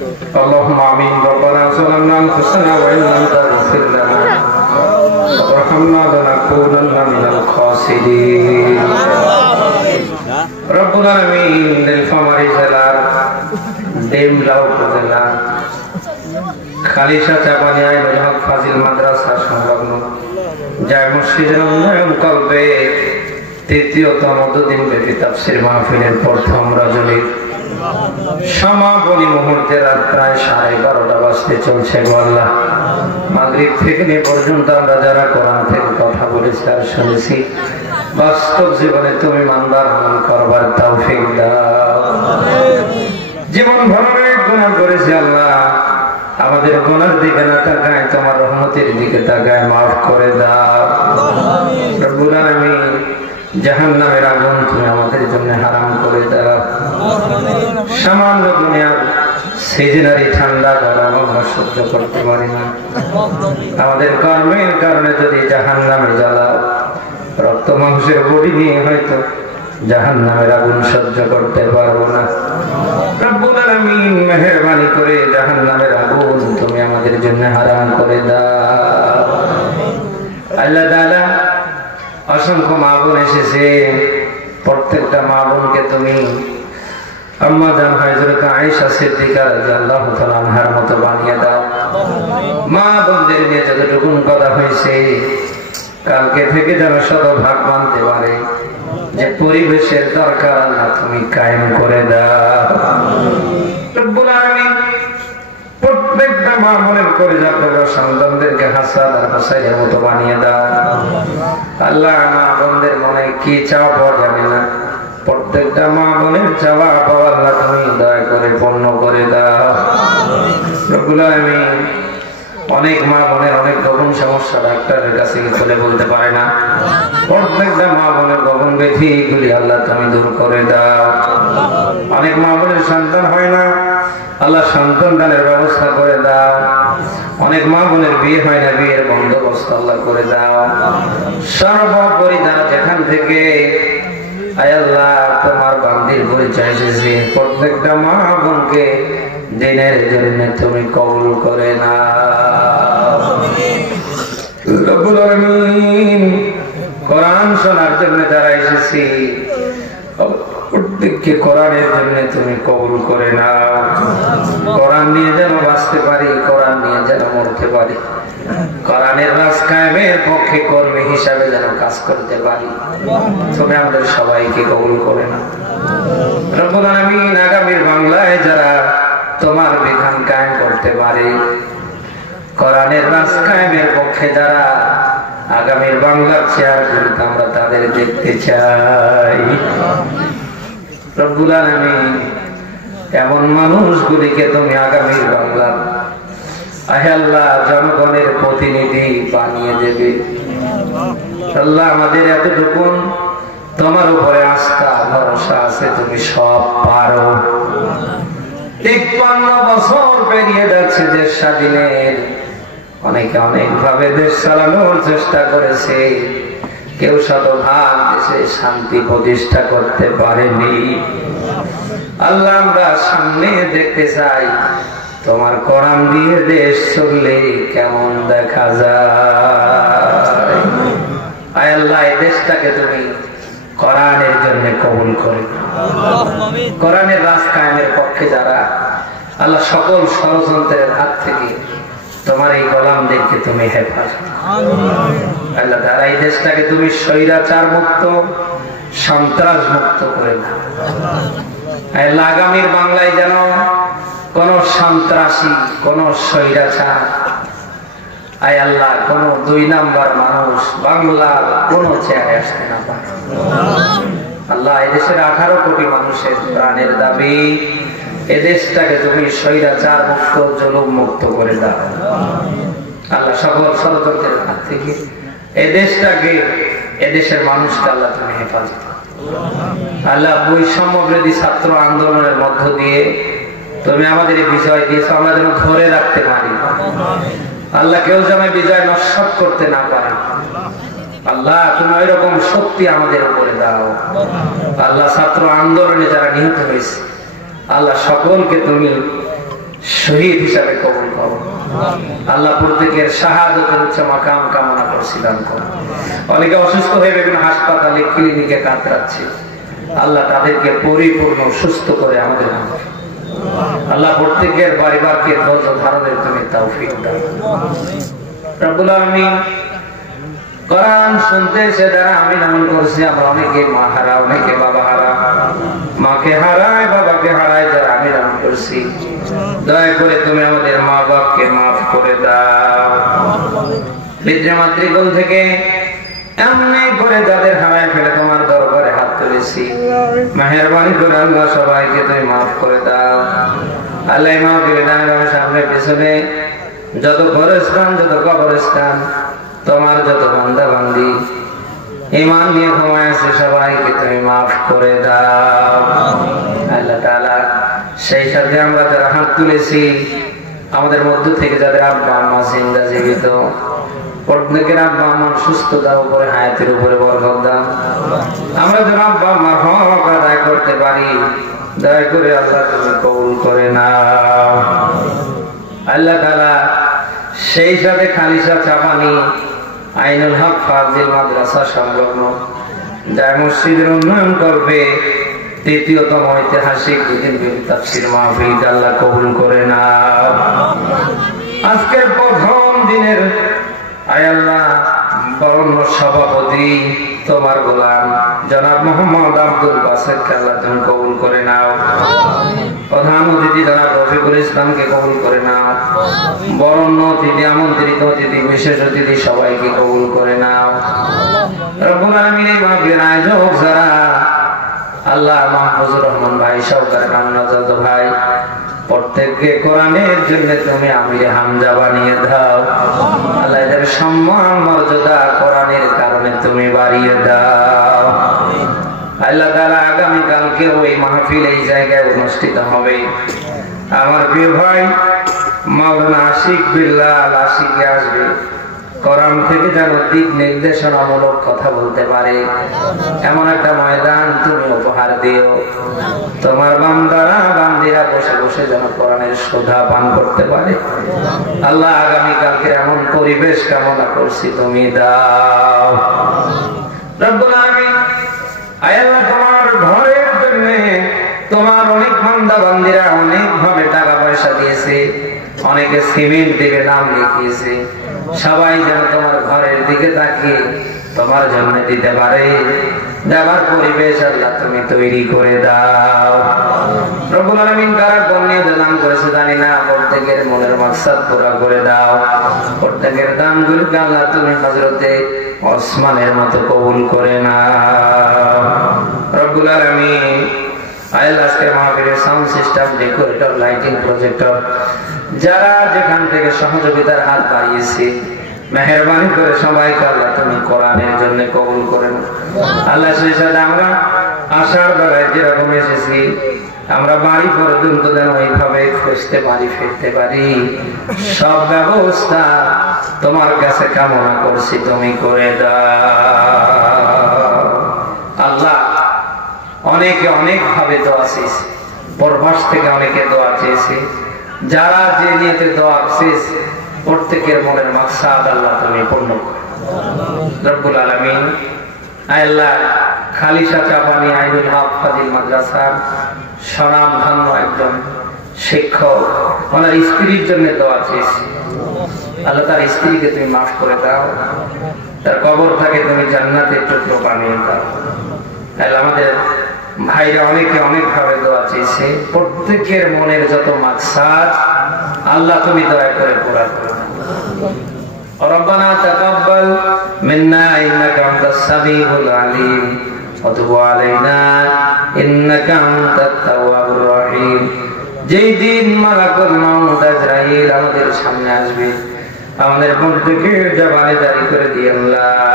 اللهم آمين. ربنا ظلمنا أنفسنا وإن لم تغفر لنا وارحمنا لنكونن من الخاسرين. رب العالمين নীলফামারী জেলার ডেমরা উপজেলা খালিশা চাপানিয়া হক ফাজিল মাদ্রাসা সংলগ্ন জায় মসজিদের উন্নয়ন কল্পে তৃতীয়তম দুদিন ব্যাপী তাফসীর মাহফিলের প্রথম রজনীর সমাপনী মুহূর্তে রাত প্রায় 12:30 বাজতে চলছে। আল্লাহ মাগরিব থেকে এ পর্যন্ত আমরা যারা কোরআন থেকে কথা বলেছি আর শুনেছি, বাস্তব জীবনে তুমি মানবার আমল করবার তৌফিক দাও। জীবন ভরে গুনাহ করেছি আল্লাহ, আমাদের গুনার দিকে না তাকায় তোমার রহমতের দিকে তাকায়, মাফ করে দাও। রব্বুল আলামিন জাহান্নামের আগুন তুমি আমাদের জন্য হারাম করে দাও। সামান্য দুনিয়ার সিজনারি ঠান্ডা গরম আমরা সহ্য করতে পারি না, আমাদের কর্মের কারণে যদি জাহান্নামে জ্বালাও, রক্ত মাংসের বডি নিয়ে হয়তো জাহান্নামের আগুন সহ্য করতে পারবো না। রব্বুল আলামিন মেহেরবানি করে জাহান্নামের আগুন তুমি আমাদের জন্য হারাম করে দাও। আল্লাহ তাআলা অসংখ্য মা বোন এসেছে, প্রত্যেকটা মা বোনকে তুমি আম্মা জান হযরত আয়েশা সিদ্দিকা রাদিয়াল্লাহু তাআলা আনহার মতো বানিয়ে দাও। মা বোনদের নিয়ে যতটুকু কথা হয়েছে কালকে থেকে যেন শতভাগ মানতে পারে যে পরিবেশের দরকার আল্লাহ তুমি কায়েম করে দাও। রব্বুল আলামিন প্রত্যেকটা মা বোনের কলিজা টুকরা সন্তানদেরকে হাসান আর হুসাইনের মতো বানিয়ে দাও। আল্লাহ মা বোনদের মনে কি চাওয়া পাওয়া যাবে না, প্রত্যেকটা মা বোনের চাওয়া পাওয়া আল্লাহ তুমি দয়া করে পূর্ণ করে দাও। রব্বুল আলামিন অনেক মা বোনের অনেক গোপন সমস্যা ডাক্তারের কাছে খুলে বলতে পারে না, প্রত্যেকটা মা বোনের গোপন ব্যাধিগুলি আল্লাহ তুমি দূর করে দাও। অনেক মা বোনের সন্তান হয় না, আল্লাহ সন্তান দানের ব্যবস্থা করে দাও। অনেক মা বোনের বিয়ে হয় না, বিয়ের বন্দোবস্ত আল্লাহ করে দাও। সর্বোপরি যারা যেখান থেকে আয় আল্লাহ তোমার বান্দির পরিচয় এসেছে, প্রত্যেকটা মা বোনকে দিনের জন্য তুমি কবুল করে নাও। রব্বুল আলামিন কোরআন শোনার জন্য যারা এসেছি প্রত্যেককে কোরআনের জন্য তুমি কবুল করে নাও। কোরআন নিয়ে যেন বাঁচতে পারি, কোরআন নিয়ে যেন মরতে পারি, কোরআনের রাজ কায়েমের পক্ষে কর্মী হিসাবে যেন কাজ করতে পারি, তুমি আমাদের সবাইকে কবুল করে নাও। রব্বুল আলামিন আগামীর বাংলায় যারা তোমার বিধান কায়েম করতে পারে, কোরআনের রাজ কায়েমের পক্ষে যারা আগামীর বাংলার চেয়ারগুলিতে আমরা তাদের দেখতে চাই। রব্বুল আলামিন এমন মানুষগুলিকে তুমি আগামীর বাংলার আহে আল্লাহ জনগণের প্রতিনিধি বানিয়ে দেবে। আল্লাহ আমাদের এতটুকু তোমার উপরে আস্থা ভরসা আছে, তুমি সব পারো। 53 বছর পেরিয়ে যাচ্ছে দেশ স্বাধীনের, অনেকে অনেক ভাবে দেশ চালানোর চেষ্টা করেছে, কেউ শতভাগ দেশে শান্তি প্রতিষ্ঠা করতে পারেনি। আল্লাহ আমরা সামনে দেখতে চাই তোমার কোরআন দিয়ে দেশ চললে কেমন দেখা যায়। আয় আল্লাহ এই দেশটাকে তুমি কোরআনের জন্য কবুল করে, কোরআনের রাজ কায়েমের পক্ষে যারা আল্লাহ সকল ষড়যন্ত্রের হাত থেকে তোমার এই গোলামদেরকে তুমি হেফাজত আল্লাহ তারা এই দেশটাকে তুমি স্বৈরাচার মুক্ত সন্ত্রাস মুক্ত করে দাও। আল্লাহ আগামীর বাংলায় যেন কোন সন্ত্রাসী, কোন স্বৈরাচার, আয় আল্লাহ কোন 2 নাম্বার মানুষ বাংলার কোন চেয়ারে আসতে না পারে। আল্লাহ এদেশের 18 কোটি মানুষের প্রাণের দাবি, এদেশটাকে তুমি স্বৈরাচার মুক্ত জুলুম মুক্ত করে দাও। আল্লাহ সকল ষড়যন্ত্রের হাত থেকে এদেশটাকে, এদেশের মানুষকে আল্লাহ তুমি হেফাজত। আল্লাহ বৈষম্য বিরোধী ছাত্র আন্দোলনের মধ্য দিয়ে তুমি আমাদের বিজয় দিয়েছো, আমরা যেন ধরে রাখতে পারি। আল্লাহ কেউ যেন বিজয় নস্যাৎ করতে না পারে। আল্লাহ তুমি ওই রকম শক্তি আমাদের উপরে দাও। আল্লাহ ছাত্র আন্দোলনে যারা নিহত হয়েছে আল্লাহ সকলকে তুমি শহীদ হিসাবে কবুল করো। আল্লাহ প্রত্যেকের শাহাদাতের উচ্চ মাকাম কামনা করছিলাম। অনেকে অসুস্থ হয়ে বিভিন্ন হাসপাতালে ক্লিনিকে কাতরাচ্ছে, আল্লাহ তাদেরকে পরিপূর্ণ সুস্থ করে আমাদের আল্লাহ প্রত্যেকের পরিবারকে ধৈর্য ধারণের তুমি তৌফিক দাও রব্বুল আলামিন। কোরআন শুনতে এসে যারা আমিন আমিন করছে, আমরা অনেকে মা হারা, অনেকে বাবা হারা, মাকে হারায় বাবাকে হারায় যারা আমিন আমিন করছি, দয়া করে তুমি আমাদের মা বাপকে মাফ করে দাও। পিতৃ মাতৃকুল থেকে এমনি করে যাদের হারায় ফেলে তোমার দরবারে হাত তুলেছি, মেহেরবানি করে আল্লাহ সবাইকে তুমি মাফ করে দাও। আল্লাহ মাহফিলে দাঁড়ানোর সামনে পিছনে যত গোরস্থান, যত কবরস্থান, তোমার যত বান্দা বান্দি ঈমান নিয়ে ঘুমায় আছে, সবাইকে তুমি মাফ করে দাও আল্লাহ তাআলা। সেই সাথে আমরা যারা হাত তুলেছি, আমাদের মধ্য থেকে যাদের আব্বা আম্মা জিন্দা জীবিত, প্রত্যেকের আব্বা আম্মার সুস্থতার উপরে, হায়াতের উপরে বরকত দাও। আমরা যেন আব্বা আম্মার হক আদায় করতে পারি, দয়া করে আল্লাহ তুমি কবুল করে নাও আল্লাহ তাআলা। সেই সাথে খালিশা চাপানি আইনুল হক ফাজিল মাদ্রাসা সংলগ্ন যার মসজিদের উন্নয়ন করবে, তৃতীয়তম ঐতিহাসিক দুদিন তাফসীর মাহফিল আল্লাহ কবুল করে নাও। আজকের প্রথম দিনের আয় আল্লাহ বরণ্য সভাপতি তোমার গোলাম জনাব মোহাম্মদ আব্দুল বাসেতকে আল্লাহ তুমি কবুল করে নাও। প্রধান অতিথি জনাব রফিকুল ইসলামকে কবুল করে নাও। বরণ্য অতিথি, আমন্ত্রিত অতিথি, বিশেষ অতিথি সবাইকে কবুল করে নাও রব্বুল আলামিন। এই মাহফিলের আয়োজক যারা, আল্লাহ মাহফুজুর রহমান ভাই, সরকার রামনাজাদ ভাই, প্রত্যেককে কোরআনের জন্য তুমি আমিরে হামজা বানিয়ে দাও আল্লাহ। এদের সম্মান মর্যাদা কোরআনের কারণে তুমি বাড়িয়ে দাও আল্লাহ তাআলা। আগামী কালকে ওই মাহফিল এই জায়গায় অনুষ্ঠিত হবে। আমার প্রিয় ভাই মাওলানা আশিক বিল্লাল আশিকে আসবে, কোরআন থেকে যেন দিক নির্দেশনামূলক কথা বলতে পারে এমন একটা ময়দান তুমি উপহার দিও। তোমার বান্দারা বান্দিরা বসে বসে যেন কোরআনের সুধা পান করতে পারে আল্লাহ। আগামী কালকে এমন পরিবেশ কামনা করছি, তুমি দাও রব্বুল আলামিন। আয় আল্লাহ, তোমার ঘরের জন্য তোমার অনেক বান্দা বান্দিরা অনেক ভাবে টাকা পয়সা দিয়েছে, অনেকে সিমেন্ট দিকে নাম লিখিয়েছে, সবাই যেন তোমার ঘরের দিকে তাকিয়ে তোমার জন্য দিতে পারে, দেবার পরিবেশ আল্লাহ তুমি তৈরি করে দাও রব্বুল আলামিন। কারা কর্মীয় দান করেছে জানি না, প্রত্যেকের মনের মাকসাদ পুরা করে দাও। প্রত্যেকের দানগুলিকে আল্লাহ তুমি হযরতে ওসমানের মতো কবুল করে নাও রব্বুল আলামিন। আল্লাহ আজকের মাহফিলের sound system, decorator, lighting, projector যারা যেখান থেকে সহযোগিতার হাত বাড়িয়েছে, মেহেরবানি করে সবাইকে আল্লাহ তুমি কোরআনের জন্য কবুল করেন আল্লাহ। সেই সাথে আমরা আসার বেলায় যেরকম এসেছি, আমরা বাড়ি পর্যন্ত যেন ওইভাবে খুঁজতে পারি, ফিরতে পারি, সব ব্যবস্থা তোমার কাছে কামনা করছি, তুমি করে দাও আল্লাহ। অনেকে অনেক ভাবে দোয়া চেয়েছে, প্রবাস থেকে অনেকে দোয়া চেয়েছে, যারা যে নিয়তে দোয়া চেয়েছে প্রত্যেকের মনের মাকসাদ আল্লাহ তুমি পূর্ণ করো রব্বুল আলামিন। আল্লাহ খালিশা চাপানি আইনুল হক ফাজিল মাদ্রাসার স্বনাম ধন্য একজন শিক্ষক, ওনার স্ত্রীর জন্য দোয়া চেয়েছে আল্লাহ, তার স্ত্রীকে তুমি মাফ করে দাও, তার কবর থেকে তুমি জান্নাতের টুকরো বানিয়ে দাও আল্লাহ। আমাদের ভাইরা অনেকে অনেক ভাবে দোয়া চেয়েছে, প্রত্যেকের মনের যত মাকসাদ আল্লাহ তুমি দয়া করে পুরা করে দাও। রব্বানা তাকাব্বাল মিন্না ইন্নাকা আনতাস সামিউল আলিম ওয়া তুব আলাইনা ইন্নাকা আনতাত তাওয়াবুর রহিম। যেই দিন মালাকুল মাউত আজরাইল আমাদের সামনে আসবে, আমাদের প্রত্যেকের জবানে জারি করে দিয়ে আল্লাহ